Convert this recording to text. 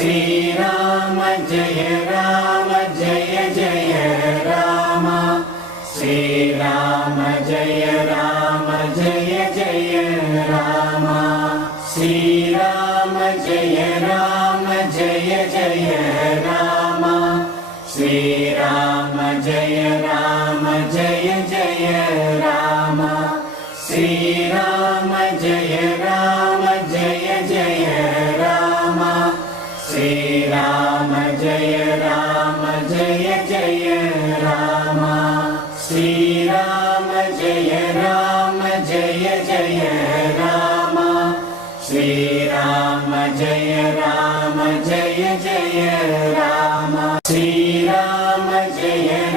Shriram Jai Jai Ram Shriram Jai Jai Ram Shriram Jai Jai Ram Shriram Jai Jai Ram Shriram Jai Jai Ram Shriram Jai Jai Ram Shriram Jai Jai Ram Shriram Jai Jai Ram Shriram Jai